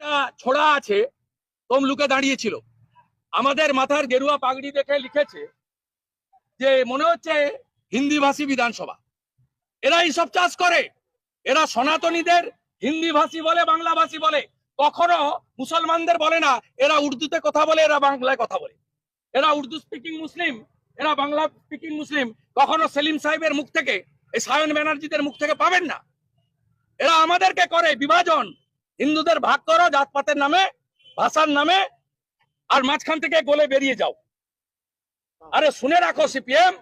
একটা ছোড়া আছে, তমলুকে দাঁড়িয়েছিল। আমাদের মাথার গেরুয়া পাগড়ি দেখে লিখেছে যে, মনে হচ্ছে হিন্দি ভাষী বিধানসভা। এরা এইসব চাষ করে। এরা সনাতনীদের হিন্দি ভাষী বলে বাংলা ভাষী বলে। কখনো মুসলমানদের বলে না, এরা উর্দুতে কথা বলে, এরা বাংলায় কথা বলে। এরা উর্দু স্পিকিং মুসলিম, এরা বাংলা স্পিকিং মুসলিম। কখনো সেলিম সাহেবের মুখ থেকে এই সায়ন ব্যানার্জিদের মুখ থেকে পাবেন না। এরা আমাদেরকে করে, বিভাজন। হিন্দুদের ভাগ করো, জাতপাতের নামে, ভাষার নামে, আর মাঝখান থেকে গলে বেরিয়ে যাও। আরে শুনে রাখো, সিপিএম।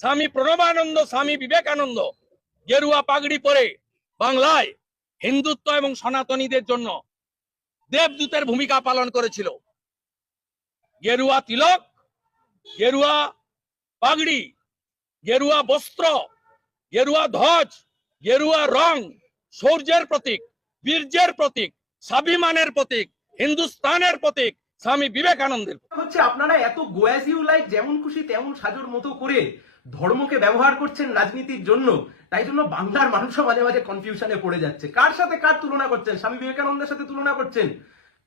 স্বামী প্রণবানন্দ, স্বামী বিবেকানন্দ, গেরুয়া পাগড়ি পরে বাংলায় হিন্দুত্ব এবং সনাতনীদের জন্য দেবদূতের ভূমিকা পালন করেছিল। গেরুয়া তিলক, গেরুয়া পাগড়ি, গেরুয়া বস্ত্র, গেরুয়া ধ্বজ, গেরুয়া রং শৌর্যের প্রতীক। বীর্যের প্রতীক, স্বাভিমানের প্রতীক, হিন্দুস্তানের প্রতীক, স্বামী বিবেকানন্দের হচ্ছে আপনারা এত গোয়াজিউ লাইক যেমন খুশি তেমন সাজুর মতো করে ধর্মকে ব্যবহার করছেন রাজনীতির জন্য, তাই জন্য বাংলার মানুষও মাঝে মাঝে কনফিউশনে পড়ে যাচ্ছে। কার সাথে কার তুলনা করছেন? স্বামী বিবেকানন্দের সাথে তুলনা করছেন?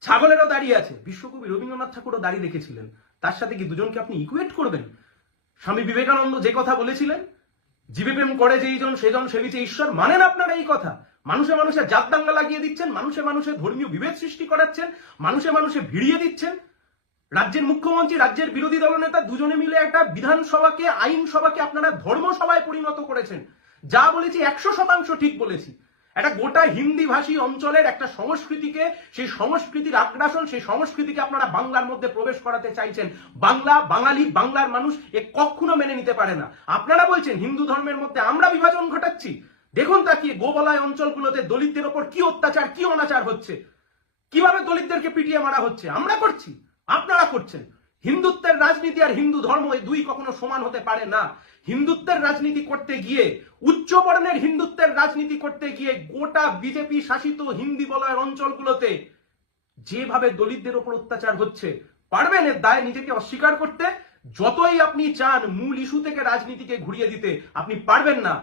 ছাগলেরও দাঁড়িয়ে আছে। বিশ্বকবি রবীন্দ্রনাথ ঠাকুরও দাঁড়িয়ে রেখেছিলেন তার সাথে কি দুজনকে আপনি ইকুয়েট করবেন? স্বামী বিবেকানন্দ যে কথা বলেছিলেন জীবে প্রেম করে যেইজন সেজন সেবিছে ঈশ্বর। মানেন আপনারা এই কথা? মানুষে মানুষে জাত দাঙ্গা লাগিয়ে দিচ্ছেন, মানুষে মানুষে ধর্মীয় বিভেদ সৃষ্টি করাচ্ছেন, মানুষে মানুষে ভিড়িয়ে দিচ্ছেন। রাজ্যের মুখ্যমন্ত্রী, রাজ্যের বিরোধী দলনেতা দুজনে মিলে একটা বিধানসভাকে, আইনসভাকে আপনারা ধর্মসভায় পরিণত করেছেন। যা বলেছি একশো শতাংশ ঠিক বলেছি। একটা গোটা হিন্দি ভাষী অঞ্চলের একটা সংস্কৃতিকে, সেই সংস্কৃতির আগ্রাসন, সেই সংস্কৃতিকে আপনারা বাংলার মধ্যে প্রবেশ করাতে চাইছেন। বাংলা, বাঙালি, বাংলার মানুষ এ কখনো মেনে নিতে পারে না। আপনারা বলছেন, হিন্দু ধর্মের মধ্যে আমরা বিভাজন ঘটাচ্ছি। দেখুন তাকিয়ে, গোবলায় অঞ্চলগুলোতে দলিতদের ওপর কি অত্যাচার, কি অনাচার হচ্ছে? কীভাবে দলিতদেরকে পিটিয়ে মারা হচ্ছে? আমরা করছি। আপনারা করছেন। হিন্দুত্বের রাজনীতি আর হিন্দু ধর্ম এই দুই কখনো সমান হতে পারে না। হিন্দুত্বের রাজনীতি করতে গিয়ে উচ্চ বর্ণের হিন্দুত্বের রাজনীতি করতে গিয়ে গোটা বিজেপি শাসিত হিন্দি বলয়ের অঞ্চলগুলোতে যেভাবে দলিতদের ওপর অত্যাচার হচ্ছে, পারবেন এর দায় নিজেকে অস্বীকার করতে? যতই আপনি চান মূল ইস্যু থেকে রাজনীতিকে ঘুরিয়ে দিতে, আপনি পারবেন না।